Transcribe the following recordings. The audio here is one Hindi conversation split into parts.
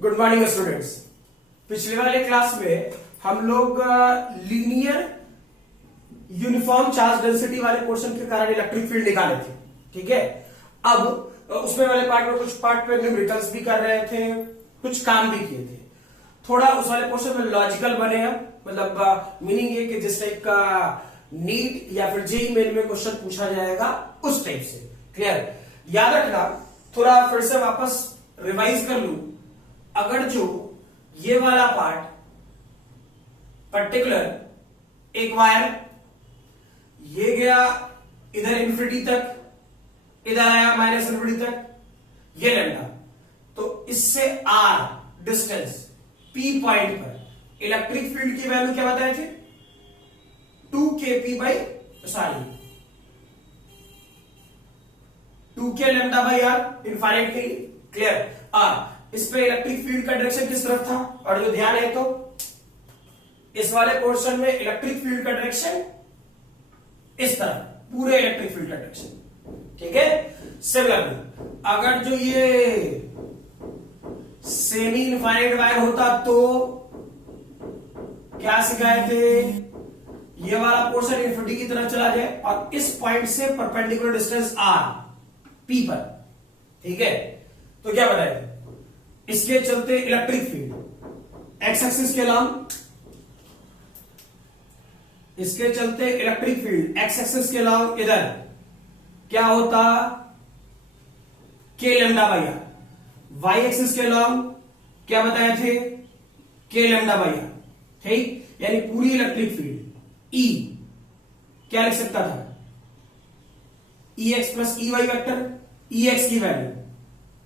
Good morning students. पिछले वाले क्लास में हम लोग लीनियर यूनिफॉर्म चार्ज डेंसिटी वाले पोर्शन के कारण इलेक्ट्रिक फील्ड निकाले थे। ठीक है, अब उसमें वाले पार्ट में कुछ पार्ट पे न्यूमेरिकल्स भी कर रहे थे, कुछ काम भी किए थे। थोड़ा उस वाले पोर्शन में लॉजिकल बने हैं, मतलब मीनिंग ये कि जिस टाइप का नीट या फिर जेईई मेन में क्वेश्चन पूछा जाएगा उस टाइप से। क्लियर? याद रखना, थोड़ा फिर से वापस रिवाइज कर लू। अगर जो ये वाला पार्ट पर्टिकुलर एक वायर ये गया इधर इन्फिनिटी तक, इधर आया माइनस इन्फिनिटी तक, ये लैम्डा, तो इससे आर डिस्टेंस पी पॉइंट पर इलेक्ट्रिक फील्ड की वैल्यू क्या बताए थे? 2kp by 2k lambda by r infinite के लिए। क्लियर? इस पे इलेक्ट्रिक फील्ड का डायरेक्शन किस तरफ था? और जो ध्यान है तो इस वाले पोर्शन में इलेक्ट्रिक फील्ड का डायरेक्शन इस तरफ, पूरे इलेक्ट्रिक फील्ड का डायरेक्शन। ठीक है, सिमिलरली अगर जो ये सेमी इनफाइनाइट वायर होता तो क्या सिखाए थे? ये वाला पोर्शन इन्फिनिटी की तरफ चला जाए और इस पॉइंट से परपेंडिकुलर डिस्टेंस आर पी पर। ठीक है, तो क्या बताए थे? इसके चलते इलेक्ट्रिक फील्ड एक्स एक्सिस के अलावा, इसके चलते इलेक्ट्रिक फील्ड एक्स एक्सिस के अलावा इधर क्या होता? K lambda by r. Y axis के अलावा क्या बताए थे? के लैम्डा बाई आर। ठीक, यानी पूरी इलेक्ट्रिक फील्ड ई क्या लिख सकता था? E x plus E y vector, E x की value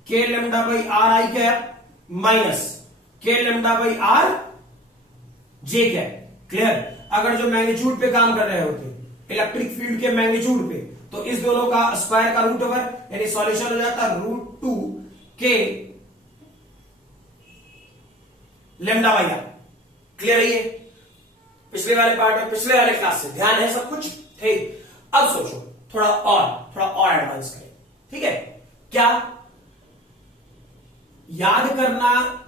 k lambda by r i cap minus k lambda by r j cap. Clear? अगर जो मैग्नीट्यूड पे काम कर रहे होते इलेक्ट्रिक फील्ड के मैग्नीट्यूड पे, तो इस दोनों का स्क्वायर का रूट ओवर, यानी सॉल्यूशन हो जाता √2 के लैम्डा बाई आर। क्लियर है? ये पिछले वाले पार्ट में, पिछले वाले क्लास से ध्यान है सब कुछ? ठीक, अब सोचो थोड़ा और एडवांस करें। ठीक है, क्या याद करना?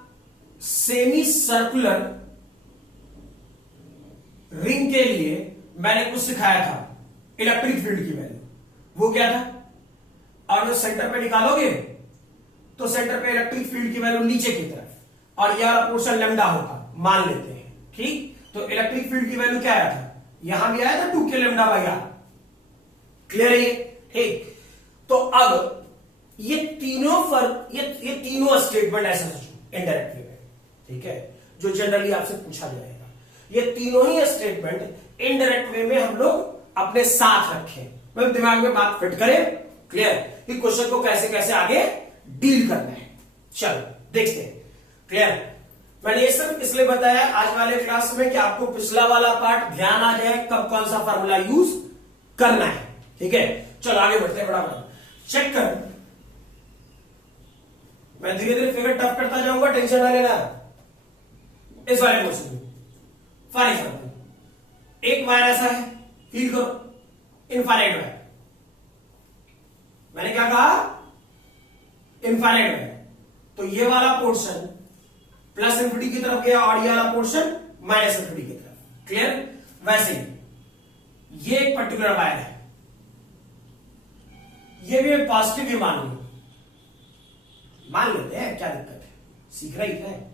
सेमी सर्कुलर रिंग के लिए मैंने कुछ सिखाया था, इलेक्ट्रिक फील्ड की वैल्यू। वो क्या था? और जो सेंटर पे निकालोगे तो सेंटर पे इलेक्ट्रिक फील्ड की वैल्यू नीचे की तरफ, और यह वाला पोर्शन लैम्डा होगा, मान लेते हैं। ठीक, तो इलेक्ट्रिक फील्ड की वैल्यू क्या आया था? यहां भी आया था 2k lambda by r. Clear है ये? ठीक, तो अब ये तीनों स्टेटमेंट ऐसा सोचो इनडायरेक्ट वे में। ठीक है, जो जनरली आपसे पूछा जाएगा, ये तीनों ही स्टेटमेंट इनडायरेक्ट वे में हम लोग अपने साथ रखें, मतलब दिमाग में बात फिट करें। क्लियर? कि क्वेश्चन को कैसे कैसे आगे डील करना है। चलो देखते हैं। क्लियर? मैंने ये सब इसलिए बताया आज वाले क्लास में कि आपको पिछला वाला पार्ट ध्यान आ जाए, कब कौन सा फार्मूला यूज करना है। ठीक है, चलो आगे बढ़ते हैं। बड़ा चेक कर, मैं धीरे धीरे फिगर टफ करता जाऊंगा, टेंशन ना लेना। इस वाले क्वेश्चन में फॉर एग्जाम्पल एक वायर ऐसा है, फील करो इनफाइनाइट वायर। मैंने क्या कहा? Infinite wire. तो ये वाला पोर्शन प्लस इन्फिनिटी की तरफ गया और ये वाला पोर्शन माइनस इन्फिनिटी की तरफ। क्लियर? वैसे ही ये एक पर्टिकुलर वायर है, ये भी मैं पॉजिटिव ही मान लेते हैं, क्या दिक्कत है, सीख रही है।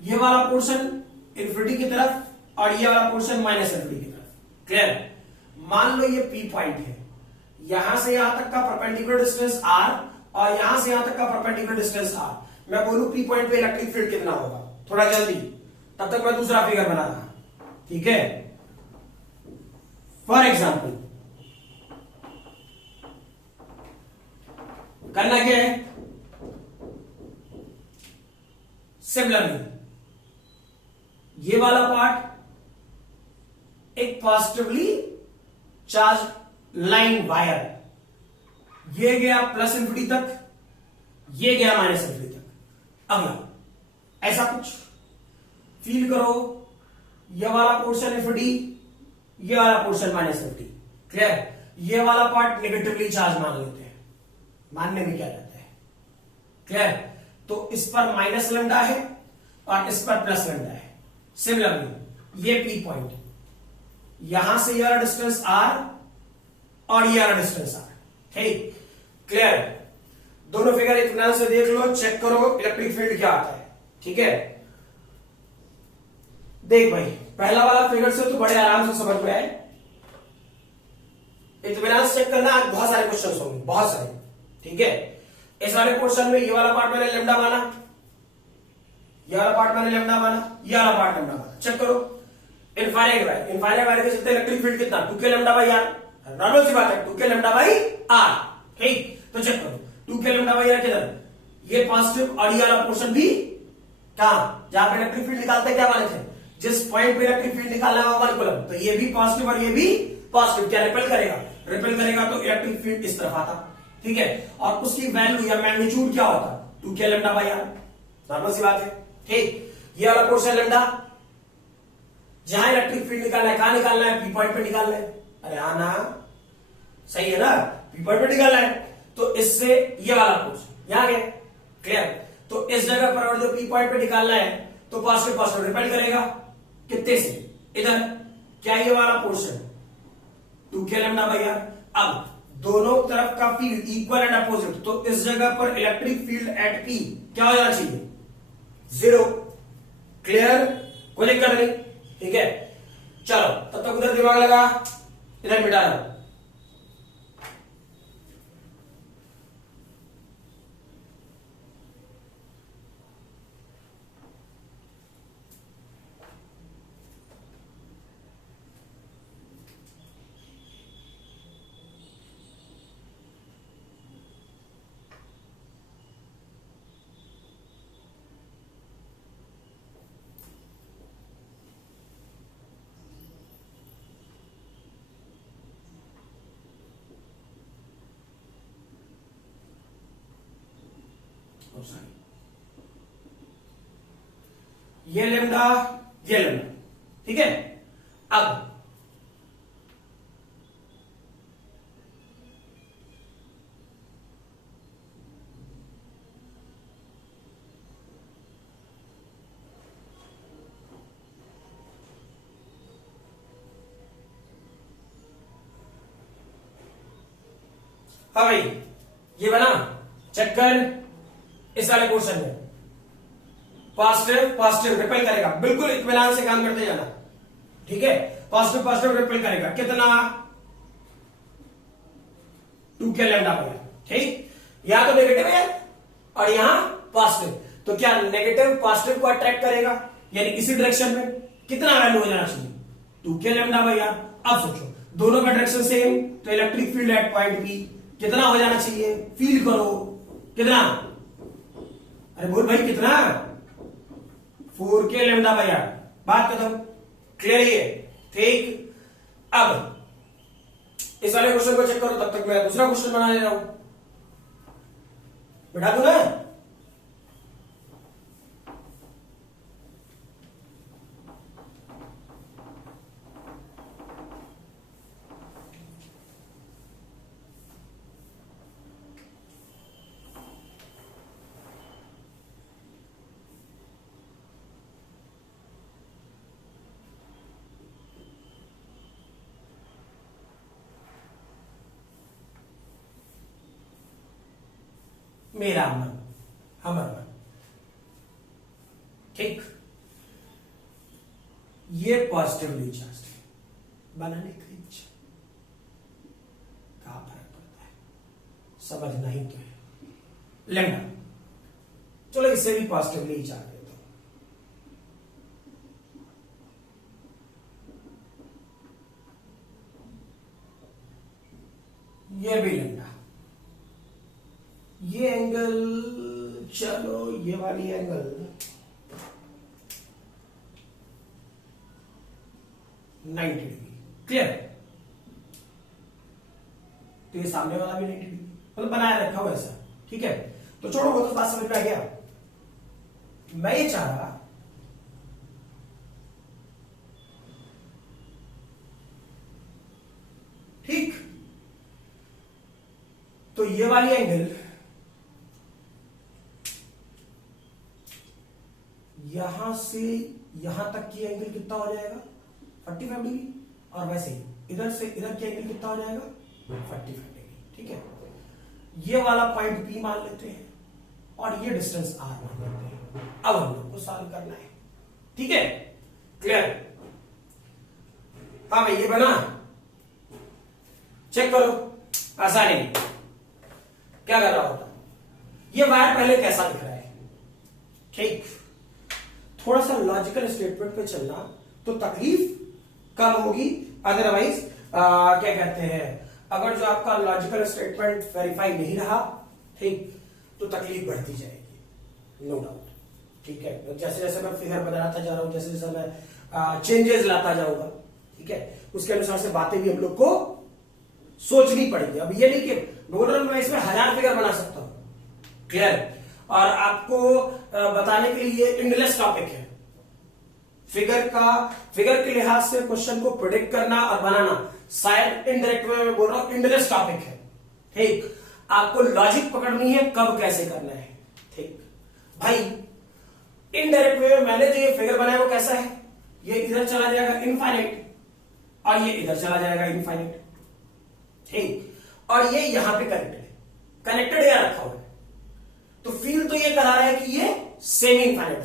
ये वाला पोर्शन इन्फिनिटी की तरफ और ये वाला पोर्शन माइनस इन्फिनिटी की तरफ। क्लियर? मान लो ये पी पॉइंट है, यहां से यहां तक का परपेंडिकुलर डिस्टेंस आर और यहां से यहां तक का परपेंडिकुलर डिस्टेंस आर। मैं बोलूं पी पॉइंट पे इलेक्ट्रिक फील्ड कितना होगा, थोड़ा जल्दी, तब तक मैं दूसरा फिगर बना रहा। ठीक है, फॉर एग्जाम्पल करना क्या है? सिमिलरली ये वाला पार्ट एक पॉजिटिवली चार्ज लाइन वायर, ये गया प्लस इन्फिनिटी तक, ये गया माइनस इन्फिनिटी तक। अगला ऐसा कुछ फील करो, ये वाला पोर्शन इन्फिनिटी, ये वाला पोर्शन माइनस इन्फिनिटी। क्लियर? ये वाला पार्ट नेगेटिवली चार्ज मान लेते हैं, मानने में क्या रहता है। क्लियर? तो इस पर माइनस लेमडा है और इस पर प्लस लेमडा है। सिमिलरली ये पी पॉइंट, यहां से यह डिस्टेंस आर और यह डिस्टेंस आर। ठीक, क्लियर? दोनों फिगर इत्मीनान से देख लो, चेक करो इलेक्ट्रिक फील्ड क्या आता है। ठीक है, देख भाई पहला वाला फिगर से तो बड़े आराम से समझ में आए। इत्मीनान से चेक करना, आज बहुत सारे क्वेश्चन होंगे, बहुत सारे। ठीक है, इस वाले क्वेश्चन में ये वाला पार्ट मैंने लेमडा माना, ये वाला पार्ट मैंने लेमडा माना, ये वाला पार्ट लेमडा माना। चेक करो इनफाइनाइट वायर, इनफाइनाइट वायर के चलते इलेक्ट्रिक फील्ड कितना, 2k lambda by r. Normal सी बात है, 2k लेमडा बाई आर। ठीक, तो चेक करो 2k लेमडा बाई आर किधर, ये पॉजिटिव और ये वाला पोर्शन भी कहां, जहां पे इलेक्ट्रिक फील्ड निकालते क्या वाले थे, जिस पॉइंट पे इलेक्ट्रिक फील्ड निकालना है वन कूलम, तो ये भी पॉजिटिव और ये भी पॉजिटिव। क्या रिपेल करेगा, रिपेल करेगा तो इलेक्ट्रिक फील्ड इस तरफ आता। ठीक है, और उसकी वैल्यू या मैग्नीट्यूड क्या होता, 2k lambda by r. Normal सी बात है। ठीक, ये वाला पोर्शन लेमडा, जहां इलेक्ट्रिक फील्ड निकालना है, कहां निकालना है, पी पॉइंट पे निकालना है। अरे हाँ ना, सही है ना, पी पॉइंट पे निकालना है। तो इससे ये वाला पोर्शन यहां गया, क्लियर? तो इस जगह पर और जो पी पॉइंट पे निकालना है तो पॉजिटिव पॉजिटिव रिपेल करेगा, कितने से, इधर। क्या ये वाला portion 2k lambda by are. अब दोनों तरफ का फील्ड इक्वल एंड अपोजिट, तो इस जगह पर इलेक्ट्रिक फील्ड एट पी क्या हो जाना चाहिए, 0। क्लियर? कोई दिक्कत नहीं। ठीक है, चलो तब तक उधर दिमाग लगा, इधर मिटा दो। ये लेमडा, ये लेमडा। ठीक है, अब हाँ भाई ये बना, चेक कर इस वाले पोर्शन में पॉजिटिव पॉजिटिव रिपेल करेगा, बिल्कुल इत्मीनान से काम करते जाना। ठीक है, पॉजिटिव पॉजिटिव रिपेल करेगा, कितना, 2k लेमडा बाई आर। ठीक, यहां तो नेगेटिव है और यहां पॉजिटिव, तो क्या नेगेटिव पॉजिटिव को अट्रैक्ट करेगा, यानी इसी डायरेक्शन में कितना वैल्यू हो जाना चाहिए, 2k लेमडा बाई आर। अब सोचो दोनों का डायरेक्शन सेम, तो electric field at point P कितना हो जाना चाहिए, फील करो कितना, अरे बोल भाई कितना, 4k लेमडा बाई आर। बात खत्म, क्लियर ही है। ठीक, अब इस वाले क्वेश्चन को चेक करो, तब तक मैं दूसरा क्वेश्चन बना ले रहा हूं, बिठा दूं ना। मेरा मन, हमर मन। ठीक, ये पॉजिटिवली चार्ज बनाने का इच्छा, क्या फर्क पड़ता है, समझना ही तो है। लेमडा, चलो इससे भी पॉजिटिवली चार्ज देता हूं, ये भी लेमडा। ये एंगल, चलो ये वाली एंगल 90 डिग्री, क्लियर? तो ये सामने वाला भी 90 डिग्री, मतलब बनाए रखा हुआ ऐसा। ठीक है, तो छोड़ो वो तो बात समझ में आ गया। मैं ये चाह रहा, ठीक, तो ये वाली एंगल यहां से यहां तक की एंगल कितना हो जाएगा 45 डिग्री, और वैसे ही इधर से इधर की एंगल कितना हो जाएगा 45 डिग्री। ठीक है, ये वाला पॉइंट P मान लेते हैं और ये डिस्टेंस R मान लेते हैं। अब हम लोग को सॉल्व करना है। ठीक है, क्लियर? हाँ भाई, ये बना, चेक करो, आसानी क्या कर रहा होता। ये वायर पहले कैसा दिख रहा है, ठीक, थोड़ा सा लॉजिकल स्टेटमेंट पे चलना तो तकलीफ कम होगी। अदरवाइज क्या कहते हैं, अगर जो आपका लॉजिकल स्टेटमेंट वेरीफाई नहीं रहा, ठीक, तो तकलीफ बढ़ती जाएगी, नो डाउट। ठीक है, जैसे जैसे मैं फिगर बनाता जा रहा हूं, जैसे जैसे मैं चेंजेस लाता जाऊंगा, ठीक है, उसके अनुसार से बातें भी हम लोग को सोचनी पड़ेगी। अब ये नहीं कि बोल रहा हूं मैं इसमें 1000 फिगर बना सकता हूं, क्लियर? और आपको बताने के लिए ये इंडलेस टॉपिक है। फिगर के लिहाज से क्वेश्चन को प्रिडिक्ट करना और बनाना शायद इनडायरेक्ट वे में बोल रहा हूं इंडलेस टॉपिक है। ठीक, आपको लॉजिक पकड़नी है, कब कैसे करना है। ठीक भाई, इनडायरेक्ट वे में मैंने जो ये फिगर बनाया वो कैसा है, ये इधर चला जाएगा इनफाइनाइट और ये इधर चला जाएगा इनफाइनाइट। ठीक, और ये यहां पे कनेक्टेड यहां रखा हुआ है, तो फील तो ये करा रहा है कि ये सेमी इनफाइनाइट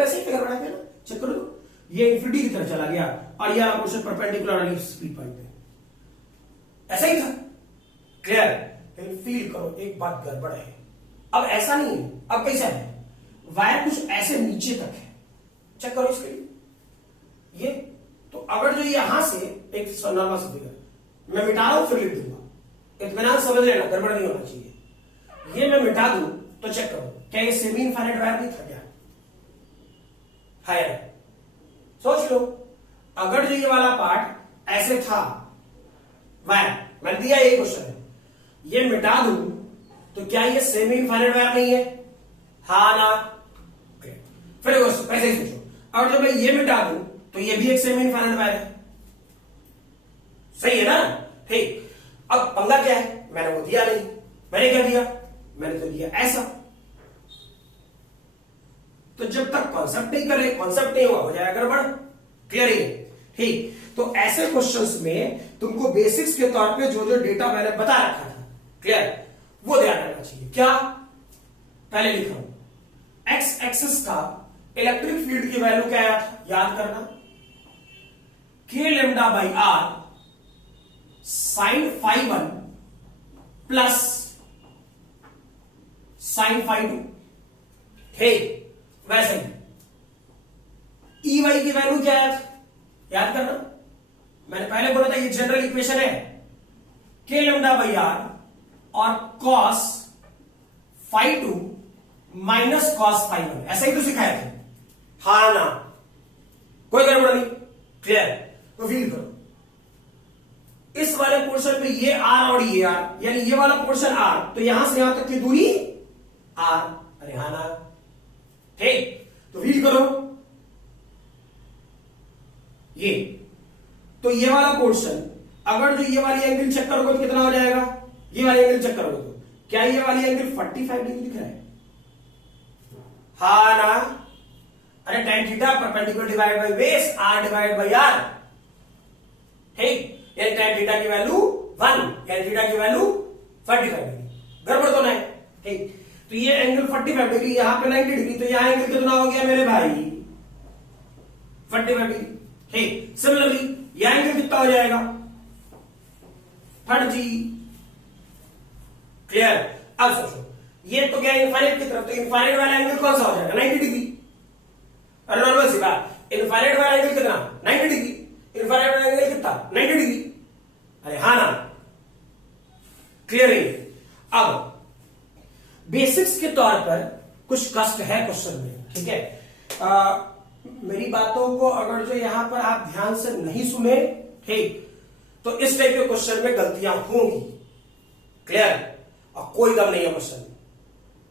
ऐसे ही फिगर बनाते हैं ना, चेक करो, ये इंफिनिटी की तरफ चला गया और ये पोर्शन परपेंडिकुलर वाली स्पीड पॉइंट पे ऐसा ही था, क्लियर? लेकिन फील करो एक बात गड़बड़ है, अब ऐसा नहीं है, अब कैसा है, वायर कुछ ऐसे नीचे तक है, चेक करो इसके लिए, ये तो अगर जो यहां से एक नॉर्मल सा फिगर मैं मिटा रहा हूं, फिर लिख दूंगा, इत्मीनान समझ लेना, गड़बड़ नहीं होना चाहिए। ये मैं मिटा दूं तो चेक करो, क्या ये सेमी इनफाइनाइट वायर नहीं था क्या? हायर, सोच लो, अगर जो ये वाला पार्ट ऐसे था वायर, मैंने दिया यही क्वेश्चन है, ये मिटा दूं तो क्या ये सेमी इनफाइनाइट वायर नहीं है? हाँ ना? फिर ऐसे ही सोचो, और जब मैं ये मिटा दूं तो ये भी एक सेमी इनफाइनाइट वायर है, सही है ना? ठीक, अब पंगा क्या है, मैंने वो दिया नहीं, मैंने क्या दिया, मैंने तो दिया ऐसा। तो जब तक कॉन्सेप्ट नहीं हुआ हो जाएगा गड़बड़, क्लियर है? ठीक, तो ऐसे क्वेश्चंस में तुमको बेसिक्स के तौर पे जो जो डेटा मैंने बता रखा था, क्लियर, वो ध्यान रखना चाहिए। क्या? पहले लिखा हूं, एक्स एक्सिस का इलेक्ट्रिक फील्ड की वैल्यू क्या आया था, याद करना, k lambda by r sine phi 1 plus sine phi 2। ठीक, वैसे ही ई वाई की वैल्यू क्या आया था, याद करना, मैंने पहले बोला था ये जनरल इक्वेशन है, के लेमडा बाई आर और cos phi 2 minus cos phi 1, ऐसा ही तो सिखाया था, हाँ ना? कोई गड़बड़ नहीं, क्लियर? तो फील करो, इस वाले पोर्शन पे ये आर और ये आर, यानी ये वाला पोर्शन आर, तो यहां से यहां तक की दूरी आर, अरे हाँ ना? ठीक, तो फील करो, ये तो ये वाला पोर्शन, अगर जो ये वाली एंगल चेक करोगे तो कितना हो जाएगा, ये वाली एंगल चेक करोगे तो क्या ये वाली एंगल 45 डिग्री दिख रहा है? हाँ ना? अरे tan theta perpendicular divide by base r divide by r, ठीक, ये tan थीटा की वैल्यू 1, tan थीटा की वैल्यू 45 डिग्री, गड़बड़ तो नहीं? ठीक, तो ये एंगल 45 डिग्री, यहां पे 90 डिग्री, तो यहां एंगल कितना हो गया मेरे भाई 45 डिग्री। ठीक, सिमिलरली यह एंगल कितना हो जाएगा 30, क्लियर? अब सोचो, ये तो क्या इनफाइनाइट की तरफ, तो इनफाइनाइट वाला एंगल कौन सा हो जाएगा 90 डिग्री, और नॉर्मल सी बात, इनफाइनाइट वाला एंगल कितना 90 डिग्री, इनफाइनाइट वाला एंगल कितना 90 डिग्री, अरे हाँ ना? क्लियर है? अब बेसिक्स के तौर पर कुछ कष्ट है क्वेश्चन में, ठीक है? मेरी बातों को अगर जो यहां पर आप ध्यान से नहीं सुने, ठीक, तो इस टाइप के क्वेश्चन में गलतियां होंगी, क्लियर? और कोई गम नहीं है, क्वेश्चन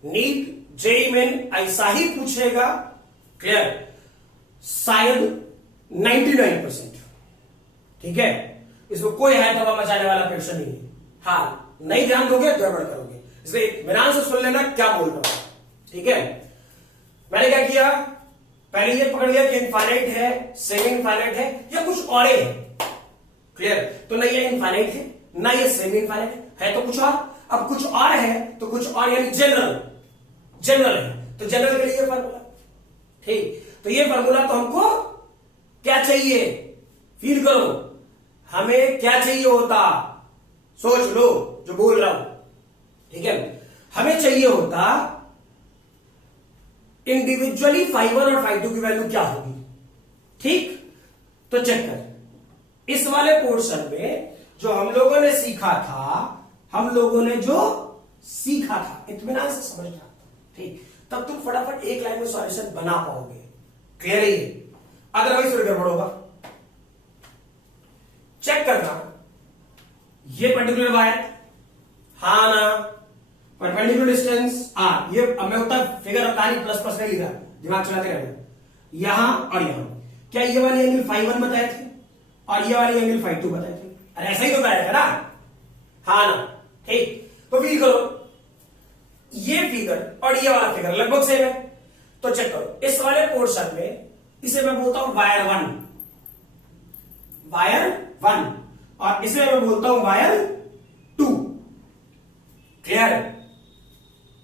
नीट जेईई मेन ऐसा ही पूछेगा, क्लियर? शायद 99%, ठीक है? इसमें कोई है दबा मचाने वाला क्वेश्चन नहीं है। हाँ, नहीं ध्यान दोगे गड़बड़ करोगे, इसलिए इत्मीनान से सुन लेना क्या बोल रहा हूं, ठीक है? मैंने क्या किया, पहले ये पकड़ लिया कि इनफाइनाइट है, सेमी इनफाइनाइट है या कुछ और है। क्लियर? तो ना ये इनफाइनाइट है ना ये सेमी इनफाइनाइट है तो कुछ और। अब कुछ और है तो कुछ और यानी जनरल, जनरल है तो जनरल के लिए ये फार्मूला। ठीक, तो ये फार्मूला तो हमको क्या चाहिए, फील करो, हमें क्या चाहिए होता, सोच लो जो बोल रहा हूं। ठीक है, हमें चाहिए होता इंडिविजुअली फाई 1 और फाई 2 की वैल्यू क्या होगी। ठीक, तो चेक कर, इस वाले पोर्शन में जो हम लोगों ने सीखा था, इत्मीनान से समझना। ठीक, तब तुम फटाफट एक लाइन में सॉल्यूशन बना पाओगे। क्लियर है ये? अदरवाइज फिर गड़बड़ होगा। चेक करना, ये पर्टिकुलर वायर, हाँ ना, परपेंडिकुलर डिस्टेंस आर, ये अब मैं उतना फिगर कहानी प्लस प्लस नहीं लिख रहा, दिमाग चलाते रहना, यहां और यहां। क्या ये वाले एंगल फाई 1 बताए थे और ये वाले एंगल फाई 2 बताए थे? अरे ऐसा ही तो बताया था ना, हाँ ना। ठीक, तो फील करो, ये फिगर और ये वाला फिगर लगभग सेम है। तो चेक करो, इस वाले पोर्शन में इसे मैं बोलता हूं वायर 1, और इसे मैं बोलता हूं वायर 2। क्लियर?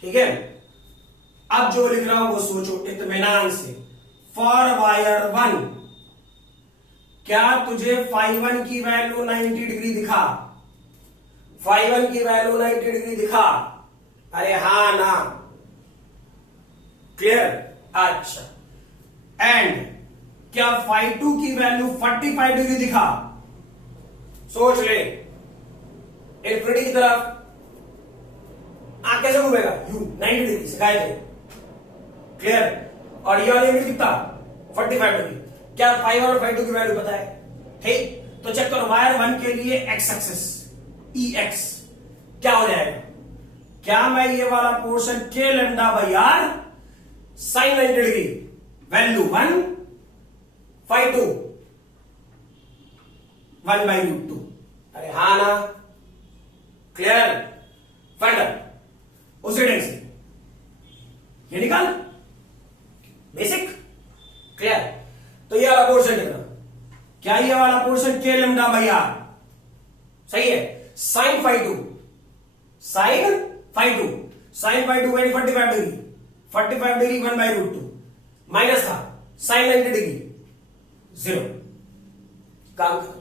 ठीक है, अब जो लिख रहा हूं वो सोचो इत्मीनान से। फॉर वायर 1, क्या तुझे फाई 1 की वैल्यू 90 डिग्री दिखा? फाई 1 की वैल्यू 90 डिग्री दिखा? अरे हाँ ना। क्लियर? अच्छा, एंड क्या फाई 2 की वैल्यू 45 डिग्री दिखा? सोच ले, इन्फिनिटी की तरफ कैसे घूमेगा? यू 90 डिग्री से गायब। क्लियर? और ये वाली एंगल कितना? 45 डिग्री। क्या फाई 1 और फाई 2 की वैल्यू पता है? ठीक, तो चेक करो, वायर 1 के लिए एक्स एक्सिस ई एक्स क्या हो जाएगा? क्या मैं ये वाला portion k lambda by r sine 90 degree, value 1, phi 2 1 by root 2। अरे हाँ ना। क्लियर? फाइंड उसी ढंग से ये निकाल, बेसिक। क्लियर? तो ये वाला पोर्शन कितना? क्या ये वाला portion k lambda by are सही है? साइन फाई 2 यानी 45 degree, 45 degree 1 by root 2 minus था साइन 90 डिग्री 0। काम कर।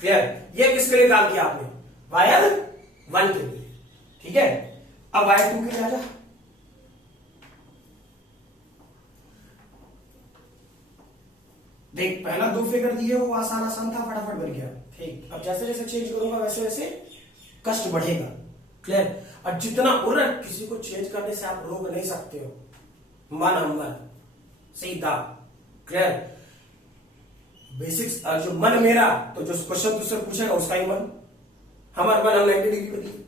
क्लियर? ये किसके लिए काम किया आपने? वायर 1 के लिए। ठीक है, अब वायर 2 के लिए आजा। देख, पहला 2 फिगर दिए वो आसान था, फटाफट बन गया। ठीक, अब जैसे जैसे चेंज करूंगा वैसे वैसे कष्ट बढ़ेगा। क्लियर? और जितना और किसी को चेंज करने से आप रोक नहीं सकते हो, मन हमन सीधा। क्लियर? बेसिक्स जो मन मेरा, तो जो क्वेश्चन तुझसे पूछेगा उसका ही मन। हमारा मन हम 90 डिग्री पर दिए,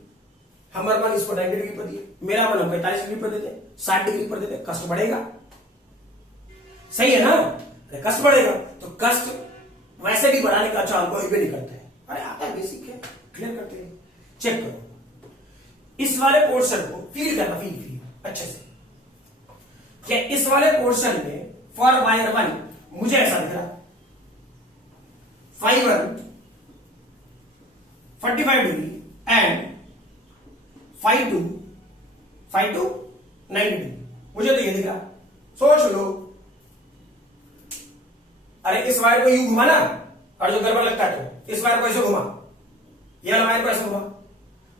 हमारा मन इसको 90 डिग्री पर दिए, मेरा मन हम 45 डिग्री पर देते, 60 डिग्री पर देते, कष्ट बढ़ेगा। सही है ना? अरे कष्ट बढ़ेगा तो कष्ट वैसे भी बढ़ाने का चाल कोई भी नहीं करता है। अरे आता है, बेसिक है, क्लियर करते हैं। चेक करो, इस वाले पोर्शन को फील करना, फील अच्छे से। क्या इस वाले पोर्शन में फॉर वायर 1 मुझे ऐसा दिख रहा, phi 1 45 degree and phi 2 90 degree, मुझे तो ये दिख रहा। सोच लो, अरे इस वायर को यूं घुमाना और जो गड़बड़ लगता है तो इस वायर को ऐसे घुमा, ये वाला वायर को ऐसे घुमा,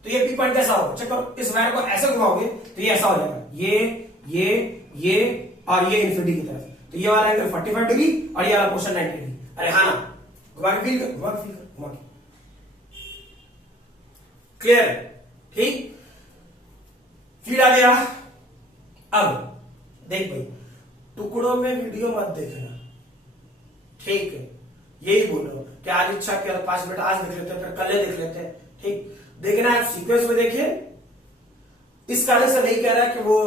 तो ये पी पॉइंट कैसा होगा? चेक करो, इस वायर को ऐसे घुमाओगे तो ये ऐसा हो जाएगा, ये और ये इंफिनिटी की तरफ। तो ये वाला एंगल 45 डिग्री और ये वाला पोर्शन 90 डिग्री। अरे हाँ ना, घुमा के फील कर, घुमा के। क्लियर? ठीक, फील आ गया। अब देख भाई, टुकड़ों में वीडियो मत देखना। ठीक है, यही बोल रहा हूं कि आज इच्छा किया 5 मिनट आज देख लेते हैं, फिर कल देख लेते हैं। ठीक, देखना है सीक्वेंस में देखिए। इस कारण से नहीं कह रहा कि वो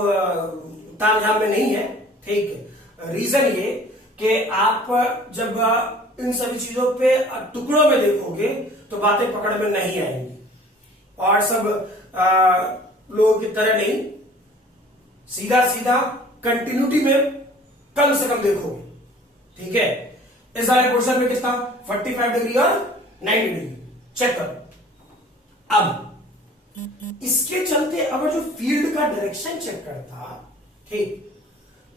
तामझाम में नहीं है। ठीक, रीजन ये कि आप जब इन सभी चीजों पे टुकड़ों में देखोगे तो बातें पकड़ में नहीं आएंगी, और सब लोगों की तरह नहीं, सीधा सीधा कंटिन्यूटी में कम से कम देखोगे, ठीक है। इस वाले पोर्शन में कितना 45 डिग्री और 90 डिग्री चेक करो। अब इसके चलते अगर जो फील्ड का डायरेक्शन चेक करता, ठीक,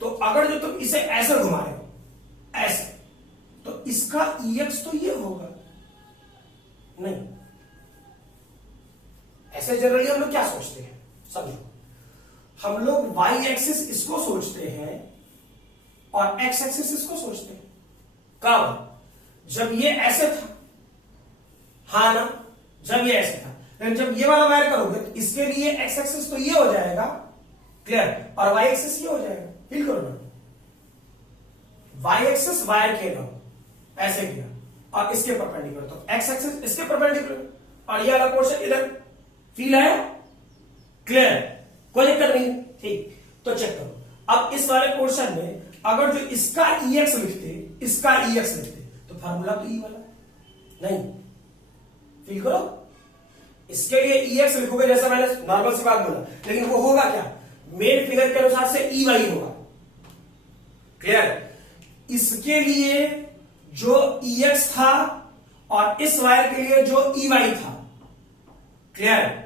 तो अगर जो तुम इसे ऐसे घुमा रहे हो, ऐसे, तो इसका EX तो ये होगा नहीं। ऐसे जनरली हम लोग क्या सोचते हैं, समझो, हम लोग Y एक्सिस इसको सोचते हैं और X एक्सिस इसको सोचते हैं। कब? जब ये ऐसे था, हाँ ना, जब ये ऐसे था। लेकिन जब ये वाला वायर करोगे तो इसके लिए X एक्सिस तो ये हो जाएगा, क्लियर, और Y एक्सिस ये हो जाएगा। फील करो ना, Y एक्सिस वायर के लो ऐसे किया और इसके परपेंडिकुलर, तो X एक्सिस इसके परपेंडिकुलर और ये वाला पोर्शन इधर। फील है, क्लियर, कोई दिक्कत नहीं, ठीक। तो चेक करो, अब इस वाले पोर्शन में अगर जो इसका EX लिखते, इसका EX लिखते, तो फार्मूला तो E वाला नहीं। फील करो, इसके लिए EX लिखोगे जैसा मैंने नॉर्मल सी बात बोला, लेकिन वो होगा क्या, मेन फिगर के अनुसार से EY होगा, क्लियर। इसके लिए जो EX था और इस वायर के लिए जो EY था, क्लियर,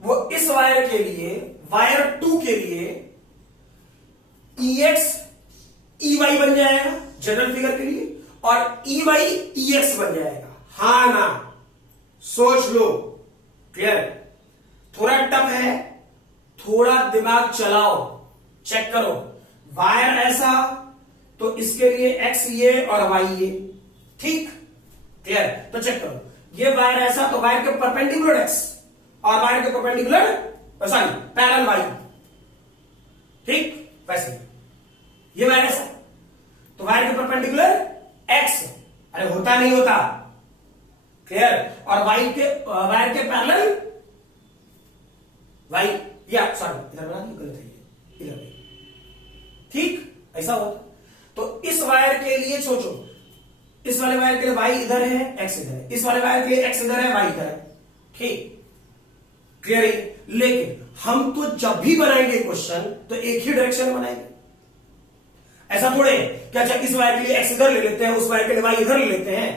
वो इस वायर के लिए, वायर 2 के लिए EX EY बन जाएगा जनरल फिगर के लिए, और EY EX बन जाएगा, हा ना, सोच लो, क्लियर। थोड़ा टफ है, थोड़ा दिमाग चलाओ, चेक करो, वायर ऐसा तो इसके लिए X ये और Y ये, ठीक, क्लियर। तो चेक करो, ये वायर ऐसा तो वायर के परपेंडिकुलर X और वायर के परपेंडिकुलर, सॉरी, पैरेलल Y, ठीक। वैसे ये वायर ऐसा तो वायर के परपेंडिकुलर X, अरे होता नहीं होता, क्लियर, और वायर के पैरेलल Y, या सॉरी इधर बना दी, गलत है, इधर, ठीक, ऐसा होता। तो इस वायर के लिए सोचो, इस वाले वायर के लिए Y इधर है, X इधर है, इस वाले वायर के लिए X इधर है, Y इधर है, ठीक, क्लियर है। लेकिन हम तो जब भी बनाएंगे क्वेश्चन तो एक ही डायरेक्शन में बनाएंगे, ऐसा थोड़े कि अच्छा इस वायर के लिए X इधर ले लेते हैं, उस वायर के लिए Y इधर ले लेते हैं,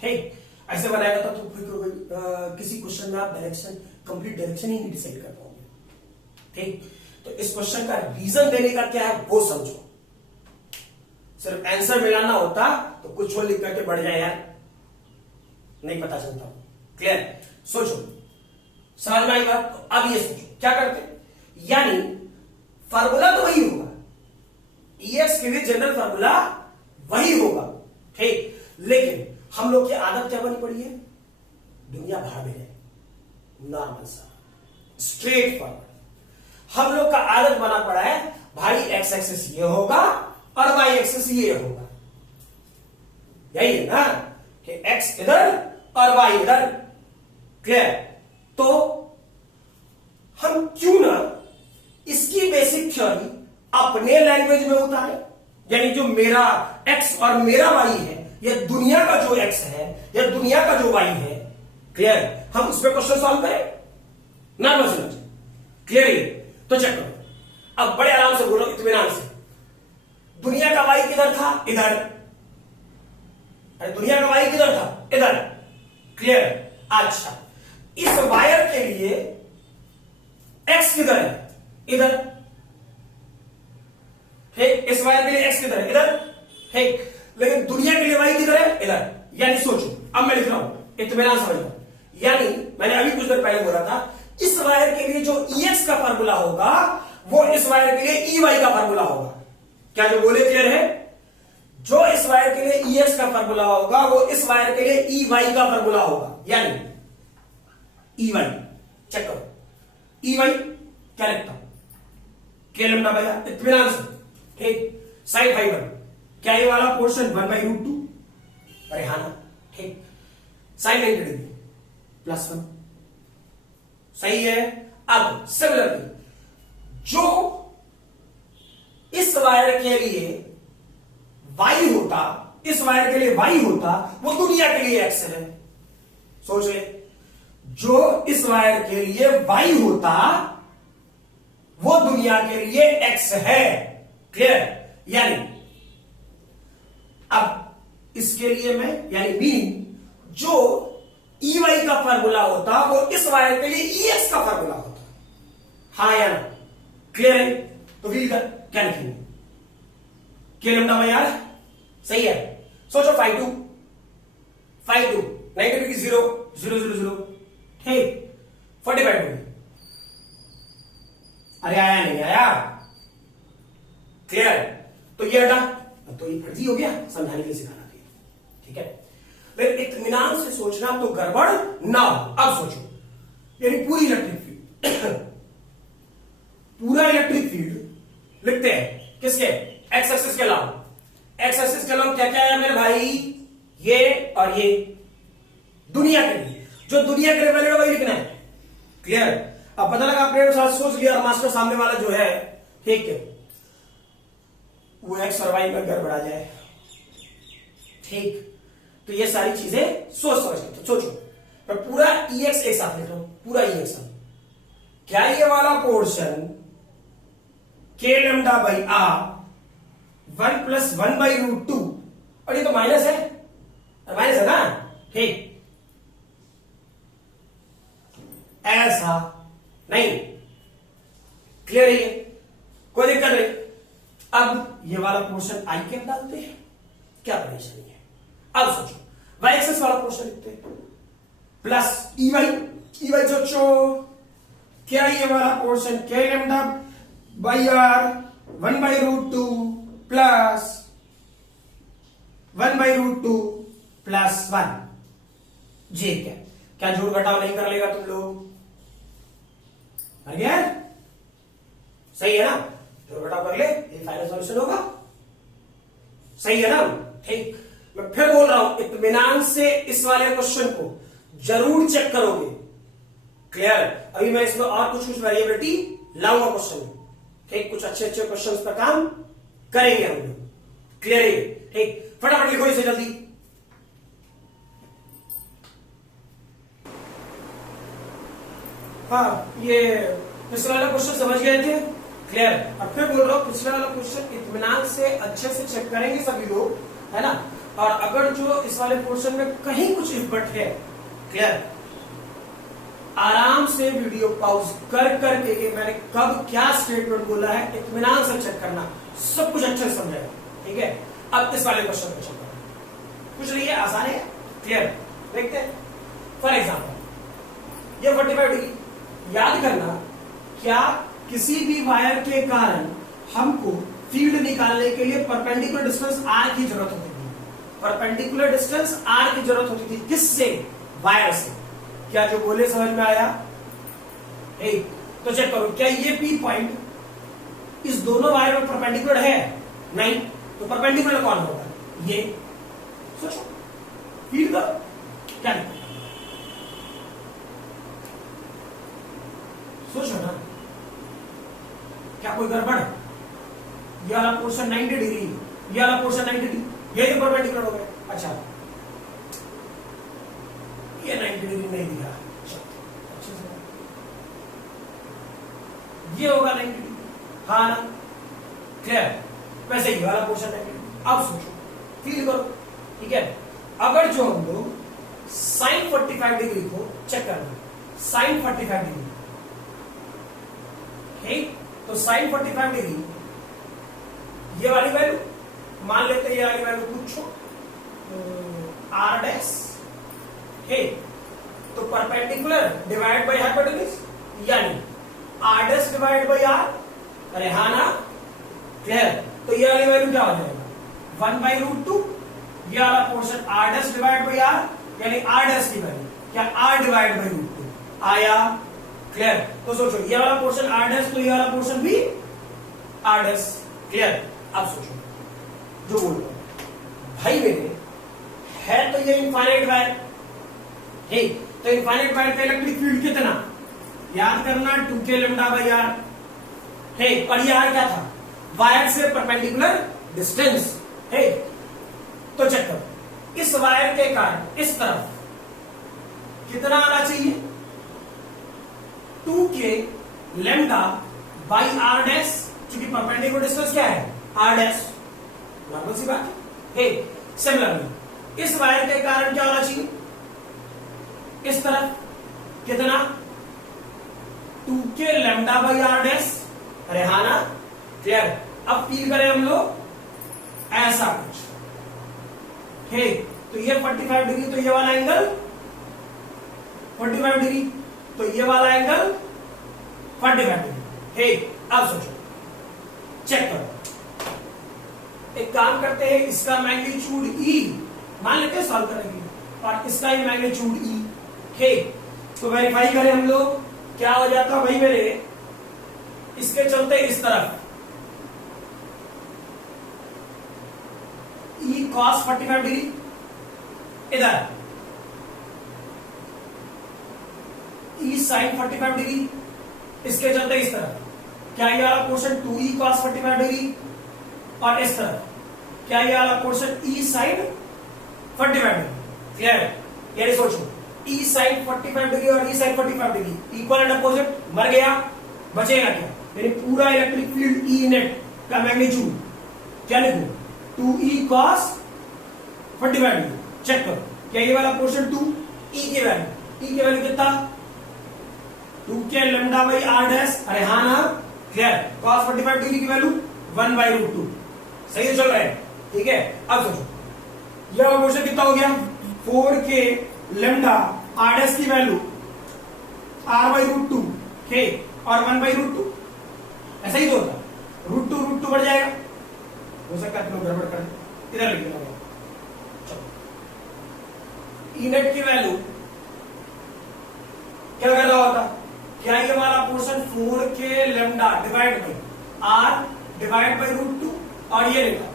ठीक। ऐसे बनाएगा तो फिर किसी क्वेश्चन में आप डायरेक्शन, कंप्लीट डायरेक्शन ही नहीं डिसाइड कर पाओगे, ठीक। तो इस क्वेश्चन का रीजन देने का क्या है वो समझो, सिर्फ आंसर मिलाना होता तो कुछ वो लिख करके बढ़ जाए यार, नहीं पता चलता, क्लियर। सोचो, समझ में आई बात। तो अब ये सोचो क्या करते, यानी फार्मूला तो वही होगा, EX के लिए जनरल फार्मूला वही होगा, ठीक। लेकिन हम लोग की आदत क्या बनी पड़ी है, दुनिया भर में है नॉर्मल सा, स्ट्रेट फॉरवर्ड। हम लोग का आदत बना पड़ा है भाई X एक्सिस ये होगा और Y एक्सिस ये होगा, यही है ना, कि X इधर और Y इधर, क्लियर। तो हम क्यों ना इसकी बेसिक थ्योरी अपने लैंग्वेज में उतारे, यानी जो मेरा X और मेरा Y है, या दुनिया का जो X है या दुनिया का जो Y है, क्लियर, हम उस पर क्वेश्चन सॉल्व करें, नॉर्मल समझ, क्लियर है। तो चेक करो, अब बड़े आराम से बोलो, इत्मीनान से, दुनिया का Y किधर था, इधर, अरे दुनिया का Y किधर था, इधर, क्लियर। अच्छा, इस वायर के लिए X किधर है, इधर, ठीक, इस वायर के लिए X किधर है, इधर, ठीक, लेकिन दुनिया के लिए Y किधर है, इधर। यानी सोचो, अब मैं लिख रहा हूं, इत्मीनान समझो, यानी मैंने अभी कुछ देर पहले बोला था, इस वायर के लिए जो EX का फार्मूला होगा वो इस वायर के लिए EY का फार्मूला होगा। क्या जो बोले क्लियर है, जो इस वायर के लिए EX का फार्मूला होगा वो इस वायर के लिए EY का फार्मूला होगा, यानी EY, चेक करो, EY क्या लिखता हूं, के लंबा भैया, इत्मीनान से, ठीक। साइन फाइबर क्या ये वाला पोर्शन 1/√2, अरे हाँ ना, ठीक। साइन 90 डिग्री +1, सही है। अब सिमिलरली जो इस वायर के लिए Y होता, इस वायर के लिए Y होता, वो दुनिया के लिए X है, सोच ले, जो इस वायर के लिए Y होता वो दुनिया के लिए X है, क्लियर? यानी अब इसके लिए मैं यानी मीनिंग जो ई वाई का फॉर्मूला होता वो इस वायर के लिए ई एक्स का फॉर्मूला होता। हाँ या ना? क्लियर है? तो फील कर क्या लिखेंगे? के लेमडा बाई आर, सही है। सोचो 5 2 90 डिग्री 0 0 0 0, ठीक 45 डिग्री। अरे आया नहीं आया? क्लियर? तो ये हटा, तो ये फर्जी हो गया, समझाने के लिए सिखाना था, ठीक है। फिर इत्मीनान से सोचना तो गड़बड़ ना हो। अब सोचो, यानी पूरी इलेक्ट्रिक फील्ड पूरा इलेक्ट्रिक फील्ड लिखते हैं किसके? एक्स एक्सिस के अलावा। एक्स एक्सिस के अलावा क्या क्या है मेरे भाई? ये और ये दुनिया के लिए, जो दुनिया के लिए वैल्यू वही लिखना है। क्लियर? अब पता लगा आपने साथ सोच लिया और मास्टर सामने वाला जो है, ठीक है, वो एक्स और वाई में गड़बड़ा जाए, ठीक। तो ये सारी चीजें सोच समझ के सोचो। मैं पूरा ई एक्स एक साथ लिख रहा हूं, पूरा ई एक्स। क्या ये वाला portion k lambda by r 1 plus 1 by root 2, और ये तो माइनस है ना, ठीक। ऐसा नहीं, क्लियर है? ये कोई दिक्कत नहीं। अब ये वाला पोर्शन आई के डालते हैं, क्या परेशानी है? अब सोचो, वाई एक्सेस वाला पोर्शन लिखते हैं प्लस ई वाई सोचो, क्या ये वाला portion k lambda by r 1 by root 2 plus 1 by root 2 plus 1, जे क्या जोड़ घटाव नहीं कर लेगा तुम लोग? गया? सही है ना? जोड़ घटाव कर ले, ये फाइनल सॉल्यूशन होगा, सही है ना? ठीक। मैं फिर बोल रहा हूं, इत्मीनान से इस वाले क्वेश्चन को जरूर चेक करोगे। क्लियर? अभी मैं इसमें और कुछ वेरिएबिलिटी लाऊंगा क्वेश्चन में, ठीक। कुछ अच्छे क्वेश्चंस पर काम करेंगे हम लोग। क्लियर है? ठीक, फटाफट लिखो इसे जल्दी। हाँ, ये पिछला वाला क्वेश्चन समझ गए थे? क्लियर? अब फिर बोल रहा हूं, पिछला वाला क्वेश्चन इत्मीनान से अच्छे से चेक करेंगे सभी लोग, है ना? और अगर जो इस वाले पोर्शन में कहीं कुछ इफबट है, क्लियर, आराम से वीडियो पॉज कर करके कि मैंने कब क्या स्टेटमेंट बोला है, इत्मीनान से चेक करना, सब कुछ अच्छे से समझेगा, ठीक है। अब इस वाले क्वेश्चन को चेक करना, कुछ नहीं है, आसान है। क्लियर? देखते हैं। फॉर एग्जाम्पल, ये 45 डिग्री, याद करना, क्या किसी भी वायर के कारण हमको फील्ड निकालने के लिए परपेंडिकुलर डिस्टेंस आर की जरूरत होती थी? परपेंडिकुलर डिस्टेंस आर की जरूरत होती थी, किससे? वायर से। क्या जो बोले समझ में आया? एक तो चेक करो, क्या ये पी पॉइंट इस दोनों वायर में परपेंडिकुलर है? नहीं, तो परपेंडिकुलर कौन होगा? ये। सोचो, फील करो, क्या सोचो ना, क्या कोई गड़बड़ है? ये वाला पोर्शन 90 डिग्री, ये वाला पोर्शन 90 डिग्री, ये तो परपेंडिकुलर हो गए। अच्छा, ये 90 डिग्री नहीं दिखा, अच्छे से ये होगा 90 डिग्री, हाँ ना? क्लियर? वैसे ये वाला पोर्शन 90 डिग्री। अब सोचो, फील करो, ठीक है। अगर जो हम लोग साइन 45 डिग्री को चेक करना, साइन 45 डिग्री, ठीक, तो साइन 45 डिग्री ये वाली वैल्यू मान लेते हैं, ये वाली वैल्यू पूछो आर डैश, ठीक, तो परपेंडिकुलर डिवाइड बाय हाइपोटेन्यूज, यानी r dash divide by r, अरे हाँ ना? क्लियर? तो ये वाली वैल्यू क्या हो जाएगा? 1 बाई रूट 2, ये वाला portion r dash divide by r, यानी आर डैश की वैल्यू क्या? आर डिवाइड बाय रूट 2 आया। क्लियर? तो सोचो, ये वाला पोर्शन आर डैश, तो ये वाला पोर्शन भी आर डैश। क्लियर? अब सोचो, जो बोल रहा हूं भाई मेरे, है तो ये इनफाइनाइट वायर, ठीक, तो इनफाइनाइट वायर का इलेक्ट्रिक फील्ड कितना? याद करना, 2k लेमडा बाई आर, ठीक। और ये आर क्या था? वायर से परपेंडिकुलर डिस्टेंस, ठीक। तो चेक करो, इस वायर के कारण इस तरफ कितना आना चाहिए? 2k lambda by r dash, क्योंकि परपेंडिकुलर डिस्टेंस क्या है? आर डैश, नॉर्मल सी बात है। सिमिलरली इस वायर के कारण क्या होना चाहिए, इस तरफ कितना 2k lambda by r dash, अरे हाँ ना, क्लियर। अब फील करें हम लोग ऐसा कुछ, ठीक, तो ये 45 डिग्री, तो ये वाला एंगल 45 डिग्री, तो ये वाला एंगल 45 डिग्री, ठीक। अब सोचो, चेक करो, एक काम करते हैं, इसका मैग्नीट्यूड E मान लेते हैं, सॉल्व करेंगे, और इसका ही मैग्नीट्यूड E, ठीक। तो वेरीफाई करें हम लोग, क्या हो जाता भाई मेरे, इसके चलते इस तरफ E cos 45 डिग्री, इधर E sin 45 डिग्री, इसके चलते इस तरफ क्या ये वाला पोर्शन 2E cos 45 डिग्री, और इस तरफ क्या ये वाला portion E sin 45 degree, clear. यानी सोचो E sin 45 डिग्री और E sin 45 degree equal and opposite, मर गया, बचेगा क्या, यानी पूरा इलेक्ट्रिक फील्ड E नेट का मैग्नीट्यूड क्या लिखूं, 2E cos 45 डिग्री। चेक करो, क्या ये वाला पोर्शन 2, E की वैल्यू कितना, 2k lambda by r dash, अरे हाँ ना, क्लियर। cos 45 डिग्री की वैल्यू 1/√2, सही तो चल रहा है, ठीक है। अब सोचो यह पोर्शन कितना हो गया, 4k लैम्डा आर डैश की वैल्यू r/√2, ठीक, और 1/√2, ऐसा ही तो होता, √2 बढ़ जाएगा, हो सकता है तुम गड़बड़ कर इधर लिख लो। ई नेट की वैल्यू क्या करना होता, क्या ये वाला portion 4k lambda divide by r divide by √2, और ये लेगा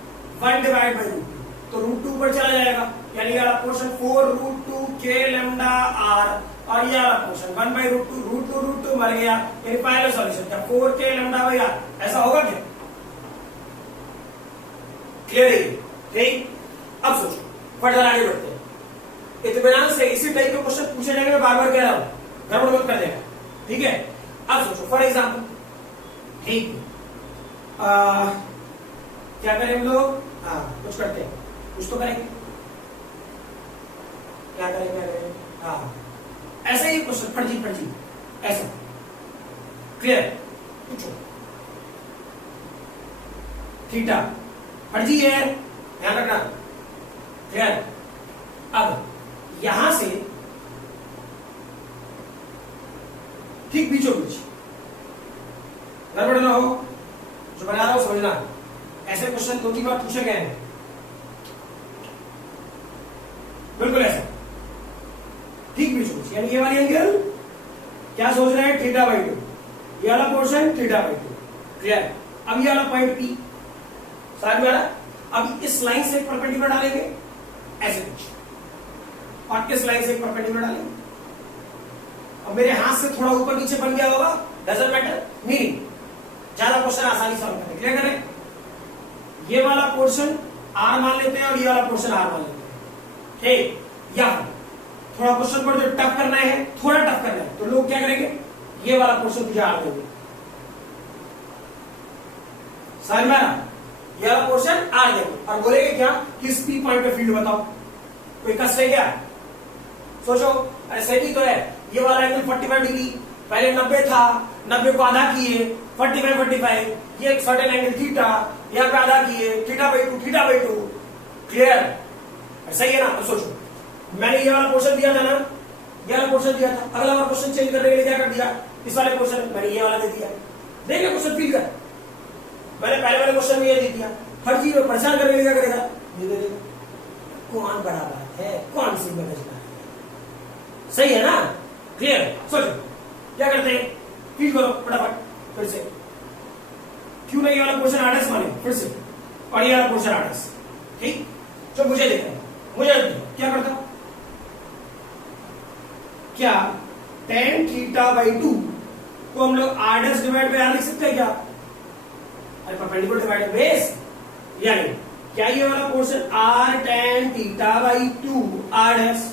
1 डिवाइड बाई √2, तो √2 पर चला जाएगा, यानी ये वाला पोर्शन 4√2k लैम्डा r, और ये वाला पोर्शन 1/√2, √2 मर गया, यानी फाइनल सॉल्यूशन क्या 4k लैम्डा बाई r, ऐसा होगा क्या, क्लियर है, ठीक। अब सोचो, फर्दर आगे बढ़ते हैं, इत्मीनान से इसी टाइप के क्वेश्चन पूछे जाएंगे, मैं बार बार कह रहा हूं, गड़बड़ मत कर देगा, ठीक है। अब सोचो फॉर एग्जाम्पल, ठीक, क्या करें हम लोग, कुछ करते हैं, कुछ तो करेंगे, क्या करें, ऐसा ही क्वेश्चन, फर्जी ऐसा, क्लियर, पूछो, थीटा फर्जी है, ध्यान रखना, क्लियर। अब यहां से ठीक बीचों बीच, गड़बड़ ना हो, जो बना रहा हो समझना, ऐसे क्वेश्चन 2-3 बार पूछे गए हैं, बिल्कुल ऐसा, ठीक बीचों बीच, यानी ये वाली एंगल क्या सोच रहे हैं, θ/2, ये वाला पोर्शन θ/2, क्लियर। अब ये वाला पॉइंट P समझ में आ रहा, अब इस लाइन से एक परपेंडिकुलर डालेंगे ऐसे कुछ, और इस लाइन से एक परपेंडिकुलर डालेंगे, अब मेरे हाथ से थोड़ा ऊपर नीचे बन गया होगा, डजंट मैटर, मीनिंग ज्यादा क्वेश्चन आसानी सॉल्व करें, क्लियर करें। ये वाला पोर्शन R मान लेते हैं और ये वाला पोर्शन R मान लेते हैं, ठीक। या थोड़ा क्वेश्चन को जो टफ करना है, थोड़ा टफ करना है, तो लोग क्या करेंगे, ये वाला पोर्शन तुझे R देंगे, समझ में आ रहा, ये वाला पोर्शन R देंगे, और बोलेंगे क्या, किस P पॉइंट पे फील्ड बताओ, कोई कष्ट है क्या, सोचो, अरे सही तो है, ये वाला एंगल 45 डिग्री, पहले 90 था, 90 को आधा किए 45, ये एक सर्टेन एंगल थीटा, यहाँ पे आधा किए θ/2, क्लियर, सही है ना। तो सोचो, मैंने ये वाला पोर्शन दिया था ना, ये वाला पोर्शन दिया था, अगला वाला क्वेश्चन चेंज करने के लिए क्या कर दिया, इस वाले पोर्शन मैंने ये वाला दे दिया, देखिए क्वेश्चन फील कर, मैंने पहले वाले क्वेश्चन में ये दे दिया, हर चीज में परेशान करने के लिए क्या करेगा, ये दे देगा, कौन बड़ा बात है, कौन सी समझना है, सही है ना, क्लियर। सोचो क्या करते हैं, फील करो फटाफट, फिर से क्यों नहीं ये वाला पोर्शन आर एस माने, फिर से, और ये वाला पोर्शन आर एस, ठीक। जो मुझे देखना, मुझे क्या करता, क्या tan θ/2 को हम लोग r dash divide bye r लिख सकते हैं क्या, अरे परपेंडिकुलर डिवाइड बेस, यानी क्या ये वाला portion r tan θ/2 r dash,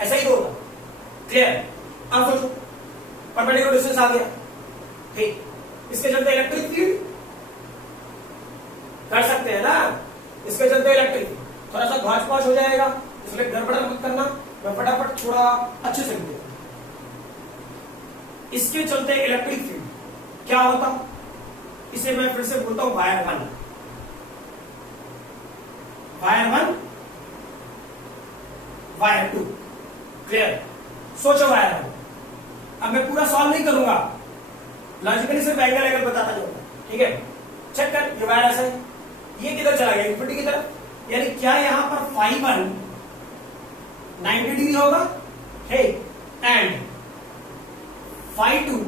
ऐसा ही होगा, क्लियर। अब सोचो परपेंडिकुलर डिस्टेंस आ गया, ठीक, इसके चलते इलेक्ट्रिक फील्ड कर सकते हैं ना, इसके चलते इलेक्ट्रिक थोड़ा सा घास पास हो जाएगा, इसलिए गड़बड़ मत करना, मैं फटाफट थोड़ा अच्छे से लिख देता हूं। इसके चलते इलेक्ट्रिक फील्ड क्या होता, इसे मैं फिर से बोलता हूं वायर 1, वायर 1, वायर 2, क्लियर। सोचो वायर 1, अब मैं पूरा सॉल्व नहीं करूंगा, लॉजिकली सिर्फ एंगल एंगल बताता जाऊंगा, ठीक है। चेक कर, ये वायर ऐसा है, ये किधर चला गया, इन्फिनिटी की तरफ, यानी क्या यहां पर φ1 90 डिग्री होगा, है, एंड φ2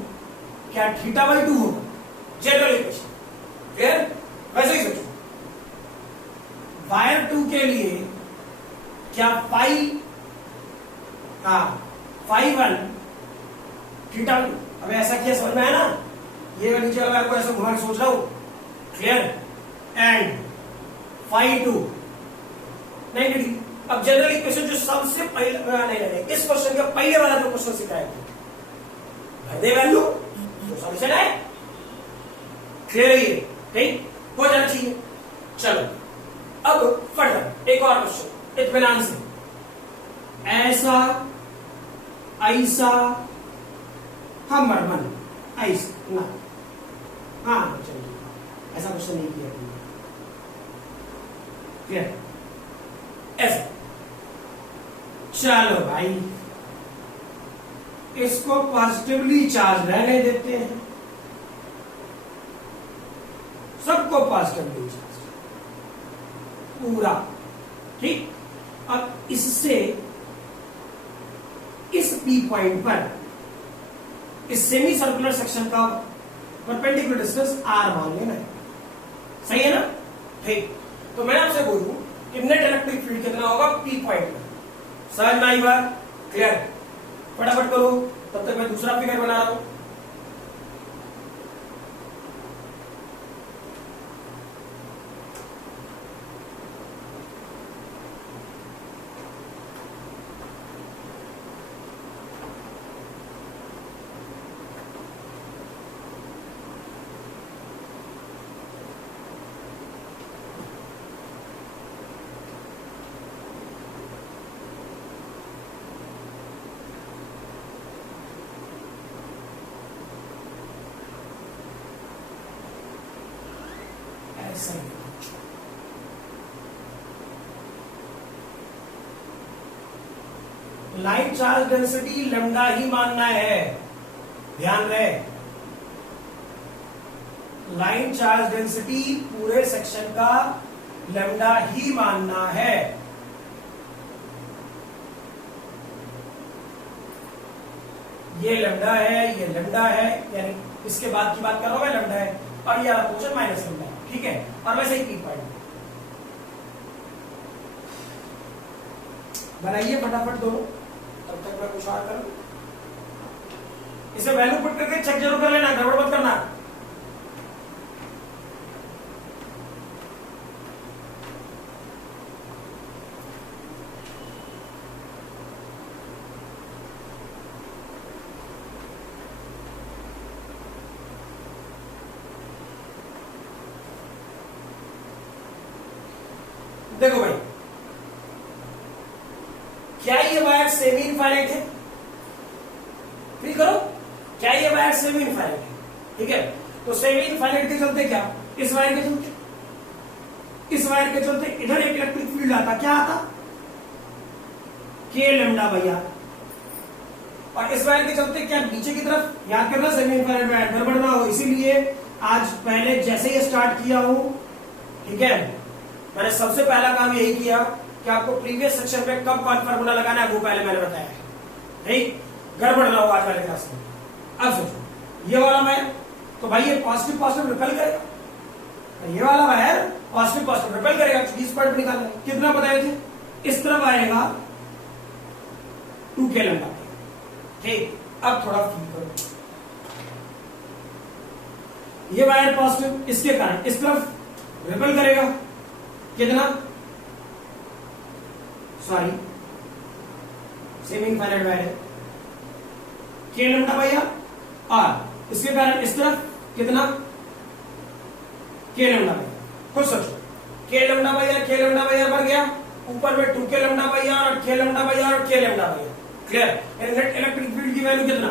क्या θ/2 होगा, जनरल इक्वेशन, क्लियर। वैसे ही सोचो, वायर 2 के लिए क्या φ1 θ2, अब ऐसा किया समझ में आया ना, ये नीचे वाला वायर को ऐसा घुमा के सोच रहा हूं, क्लियर, एंड φ2 90 डिग्री। अब जनरल इक्वेशन जो सबसे पहले, नहीं, इस क्वेश्चन का पहले वाला जो क्वेश्चन सिखाया भर दे वैल्यू तो सॉल्यूशन है, क्लियर है ये, ठीक हो जाना चाहिए। चलो अब फर्दर एक और क्वेश्चन इत्मीनान से, ऐसा ऐसा हमर मन ऐसा ना, हाँ चलिए, ऐसा क्वेश्चन नहीं किया क्लियर, ऐसा। चलो भाई, इसको पॉजिटिवली चार्ज रहने देते हैं, सबको पॉजिटिवली चार्ज पूरा, ठीक। अब इससे इस पी पॉइंट पर इस सेमी सर्कुलर सेक्शन का परपेंडिकुलर डिस्टेंस आर मान लेना है, सही है ना, ठीक। तो मैं आपसे बोलूं कि नेट इलेक्ट्रिक फील्ड कितना होगा पी पॉइंट में, समझ में आई बात, क्लियर। फटाफट करो, तब तक मैं दूसरा फिगर बना रहा हूं। लाइन चार्ज डेंसिटी लैम्डा ही मानना है, ध्यान रहे, लाइन चार्ज डेंसिटी पूरे सेक्शन का लैम्डा ही मानना है। ये लैम्डा है, ये लैम्डा है, यानी इसके बाद की बात कर रहा हूं मैं, लैम्डा है, और ये पोर्शन माइनस लैम्डा है, ठीक है। और वैसे ही पी पॉइंट बनाइए फटाफट दोनों, तब तक मैं कुछ और करूं। इसे वैल्यू पुट करके चेक जरूर कर लेना, गड़बड़ मत करना। देखो भाई, क्या ये वायर सेमी इनफाइनाइट है, फिर करो, क्या ये वायर सेमी इनफाइनाइट है, ठीक है। तो सेमी इनफाइनाइट के चलते क्या, इस वायर के चलते, इस वायर के चलते इधर एक इलेक्ट्रिक फील्ड आता, क्या आता, के लैम्डा भैया, और इस वायर के चलते क्या नीचे की तरफ, याद करना सेमी इनफाइनाइट वायर गड़बड़ ना हो, इसीलिए आज पहले जैसे ही स्टार्ट किया हूं, ठीक है, मैंने सबसे पहला काम यही किया कि आपको प्रीवियस सेक्शन में कब कौन फार्मूला लगाना है वो पहले मैंने बताया है, ठीक, गड़बड़ ना हो आज वाले क्लास में। अब सोचो, ये वाला वायर, तो भाई ये पॉजिटिव पॉजिटिव रिपेल करेगा, ये वाला वायर पॉजिटिव पॉजिटिव रिपेल करेगा, इस पॉइंट निकालना है, कितना बताए थे, इस तरफ आएगा 2 के लैम्डा, ठीक। अब थोड़ा फील करो, ये वायर पॉजिटिव, इसके कारण इस तरफ रिपेल करेगा, कितना, सॉरी सेमी इनफाइनाइट वायर है, के लैम्डा भैया, और इसके कारण इस तरफ कितना, के लैम्डा भैया, खुद सोचो, के लैम्डा बाई आर, के लैम्डा बाई आर बन गया, ऊपर में 2 के लैम्डा बाई आर और के लैम्डा बाई आर और k lambda by r. Clear? Net electric field की वैल्यू कितना?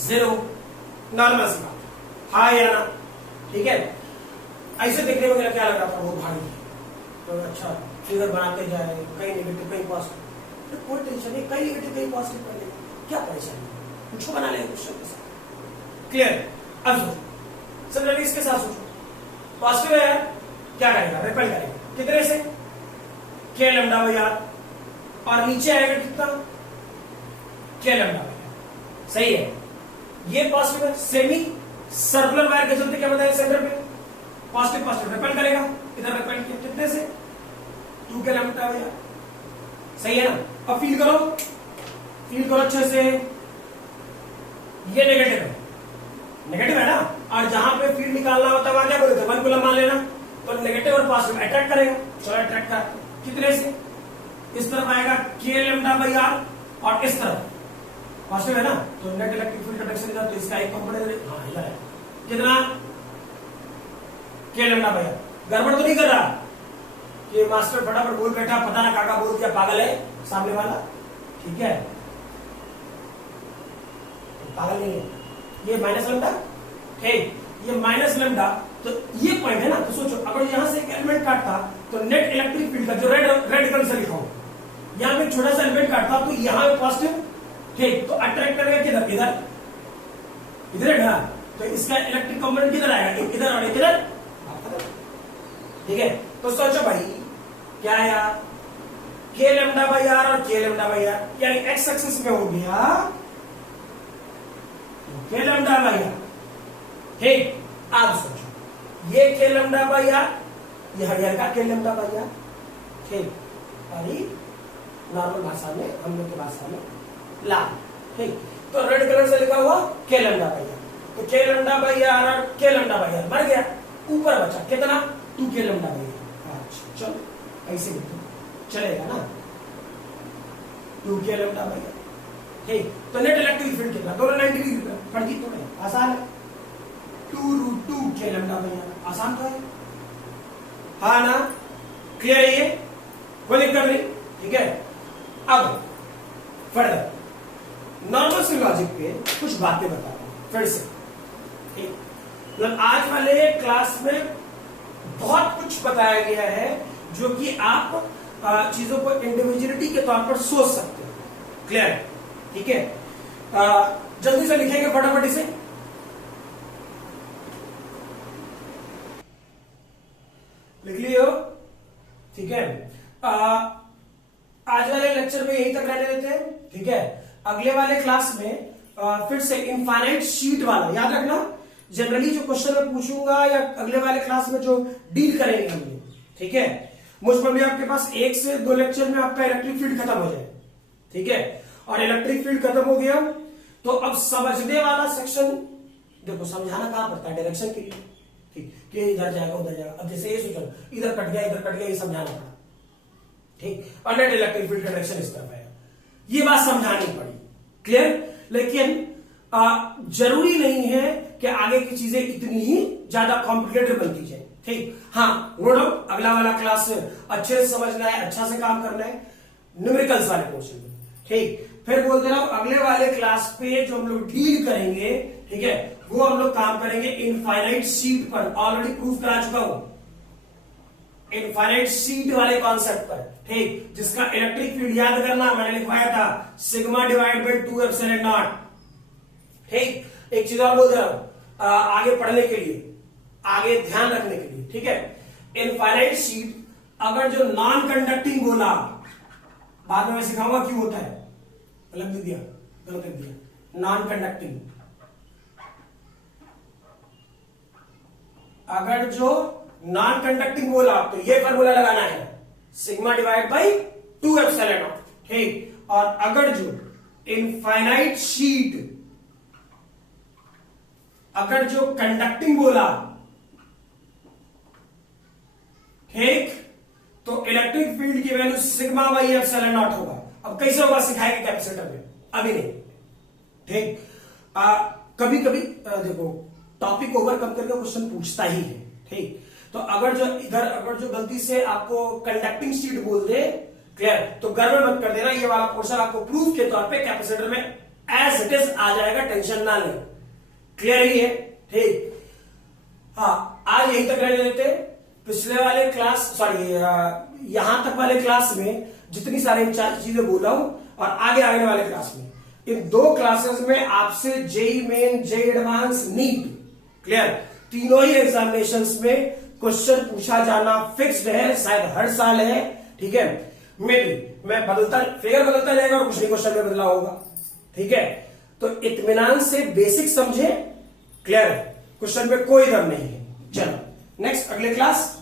0। नॉर्मल सी बात, हाँ या ना? ठीक है। ऐसे देखने में क्या लग रहा था, वो भारी तो अच्छा फिगर बनाते जाए, कहीं नेगेटिव कहीं पॉजिटिव, तो कोई टेंशन नहीं, कहीं नेगेटिव कहीं पॉजिटिव कर लेंगे, क्या परेशानी है, कुछ बना लेंगे क्वेश्चन के साथ। क्लियर? अब सोचो, सिमिलरली इसके साथ सोचो, पॉजिटिव है क्या करेगा, रिपेल करेगा कितने से? के लैम्डा बाई आर, और नीचे आएगा कितना? के लैम्डा बाई आर। सही है, ये पॉजिटिव है, सेमी सर्कुलर वायर के चलते क्या बताया सेंटर पे, पॉजिटिव पॉजिटिव रिपेल करेगा, इधर रिपेल किया कितने से? 2 के लैम्डा बाई आर। सही है ना? अब फील करो अच्छे से, ये नेगेटिव है ना, और जहां पे फील्ड निकालना होता है वहां क्या बोलते हैं, 1 कूलम मान लेना, तो नेगेटिव और पॉजिटिव अट्रैक्ट करेगा। चलो अट्रैक्ट कर, कितने से? इस तरफ आएगा के लैम्डा बाई आर, और इस तरफ पॉजिटिव है ना, तो नेट इलेक्ट्रिक फील्ड डायरेक्शन इधर, तो इसका एक कंपोनेंट हाँ इधर है, कितना? के लैम्डा बाई आर। गड़बड़ तो नहीं कर रहा कि मास्टर फटाफट बोल बैठा, पता ना काका बोल दिया, पागल है सामने वाला, ठीक है, पागल नहीं है। ये माइनस लैम्डा, ठीक, ये माइनस लैम्डा, तो ये पॉइंट है ना, तो सोचो अगर यहां से एक एलिमेंट काटता तो नेट इलेक्ट्रिक फील्ड का जो रेड कलर से लिखा हो, यहां पे छोटा सा एलिमेंट काटता तो यहां पे पॉजिटिव, ठीक, तो अट्रैक्ट करेगा किधर? इधर है, तो इसका इलेक्ट्रिक कंपोनेंट किधर आएगा? एक इधर और एक इधर, ठीक है। तो सोचो भाई क्या आया, के लैम्डा बाई आर और के लैम्डा बाई आर, यानी एक्स एक्सिस में हो गया के लैम्डा बाई आर, ठीक। अब सोचो ये के लैम्डा बाई आर, ये हरियर का के लैम्डा बाई आर, ठीक, और ये नॉर्मल भाषा में, हम लोग की भाषा में लाल, ठीक। तो रेड कलर से लिखा हुआ के लैम्डा बाई आर, तो के लैम्डा बाई आर और के लैम्डा बाई आर मर गया, ऊपर बचा कितना? 2 के लैम्डा बाई आर। अच्छा चलो ऐसे चलेगा ना, 2 के लैम्डा बाई आर, ठीक। तो नेट इलेक्ट्रिक फील्ड कितना? दोनों 90 डिग्री पड़ गई, थोड़ा आसान है, 2√2 के लैम्डा बाई आर, आसान तो है, हाँ ना? क्लियर है ये, कोई दिक्कत नहीं, ठीक है। अब फर्दर नॉर्मल से लॉजिक पे कुछ बातें बता रहा हूं फिर से, ठीक। मतलब आज वाले क्लास में बहुत कुछ बताया गया है जो कि आप चीजों को इंडिविजुअलिटी के तौर पर सोच सकते हो। क्लियर है? ठीक है, जल्दी से लिखेंगे फटाफट इसे। लिख लियो, ठीक है। आज वाले लेक्चर में यहीं तक रहने देते हैं, ठीक है। अगले वाले क्लास में फिर से इनफाइनाइट शीट वाला याद रखना, जनरली जो क्वेश्चन मैं पूछूंगा या अगले वाले क्लास में जो डील करेंगे हम लोग, ठीक है। मोस्ट प्रोबेबली आपके पास 1 से 2 लेक्चर में आपका इलेक्ट्रिक फील्ड खत्म हो जाए, ठीक है। और इलेक्ट्रिक फील्ड खत्म हो गया तो अब समझने वाला सेक्शन, देखो समझाना कहां पड़ता है, डायरेक्शन के लिए, ठीक, कि इधर जाएगा उधर जाएगा। अब जैसे ये सोचो इधर कट गया, ये समझाना पड़ा, ठीक। और नेट इलेक्ट्रिक फील्ड का डायरेक्शन इस तरफ आएगा, ये बात समझानी पड़ी। क्लियर? लेकिन जरूरी नहीं है कि आगे की चीजें इतनी ही ज्यादा कॉम्प्लिकेटेड बनती जाए, ठीक। हाँ नो डाउट अगला वाला क्लास अच्छे से समझना है, अच्छा से काम करना है, न्यूमेरिकल्स वाले पोर्शन में, ठीक। फिर बोलते रहो अगले वाले क्लास पे जो हम लोग डील करेंगे, ठीक है, वो हम लोग काम करेंगे इनफाइनाइट शीट पर। ऑलरेडी प्रूफ करा चुका हूं इनफाइनाइट शीट वाले कॉन्सेप्ट पर, ठीक, जिसका इलेक्ट्रिक फील्ड याद करना मैंने लिखवाया था sigma divide by 2 epsilon not, ठीक। एक चीज और बोल रहा हूं आगे पढ़ने के लिए, आगे ध्यान रखने के लिए, ठीक है। इनफाइनाइट शीट अगर जो नॉन कंडक्टिंग बोला, बाद में मैं सिखाऊंगा क्यों होता है, गलत लिख दिया, नॉन कंडक्टिंग, अगर जो नॉन कंडक्टिंग बोला तो ये फॉर्मूला लगाना है sigma divide by 2 epsilon not, ठीक। और अगर जो इनफाइनाइट शीट अगर जो कंडक्टिंग बोला, ठीक, तो इलेक्ट्रिक फील्ड की value sigma by epsilon not होगा। अब कैसे होगा सिखाएंगे कैपेसिटर में, अभी नहीं, ठीक। कभी कभी देखो टॉपिक ओवरकम करके क्वेश्चन पूछता ही है, ठीक। तो अगर जो गलती से आपको कंडक्टिंग शीट बोल दे, क्लियर, तो गड़बड़ मत कर देना, ये वाला पोर्शन आपको प्रूफ के तौर पे कैपेसिटर में एज इट इज आ जाएगा, टेंशन ना ले। क्लियर ही है, ठीक। हाँ, आज यहीं तक रहने देते। पिछले वाले क्लास, सॉरी यहां तक वाले क्लास में जितनी सारी चीजें बोला हूं, और आगे आने वाले क्लास में, इन 2 क्लासेस में आपसे JEE Main, JEE Advance, NEET, clear, तीनों ही एग्जामिनेशंस में क्वेश्चन पूछा जाना फिक्स्ड है, शायद हर साल है, ठीक है। मैं फिगर बदलता जाएगा और कुछ नहीं क्वेश्चन में बदला होगा, ठीक है। तो इत्मीनान से बेसिक समझे, क्लियर, क्वेश्चन में कोई दम नहीं है। चलो नेक्स्ट, अगले क्लास।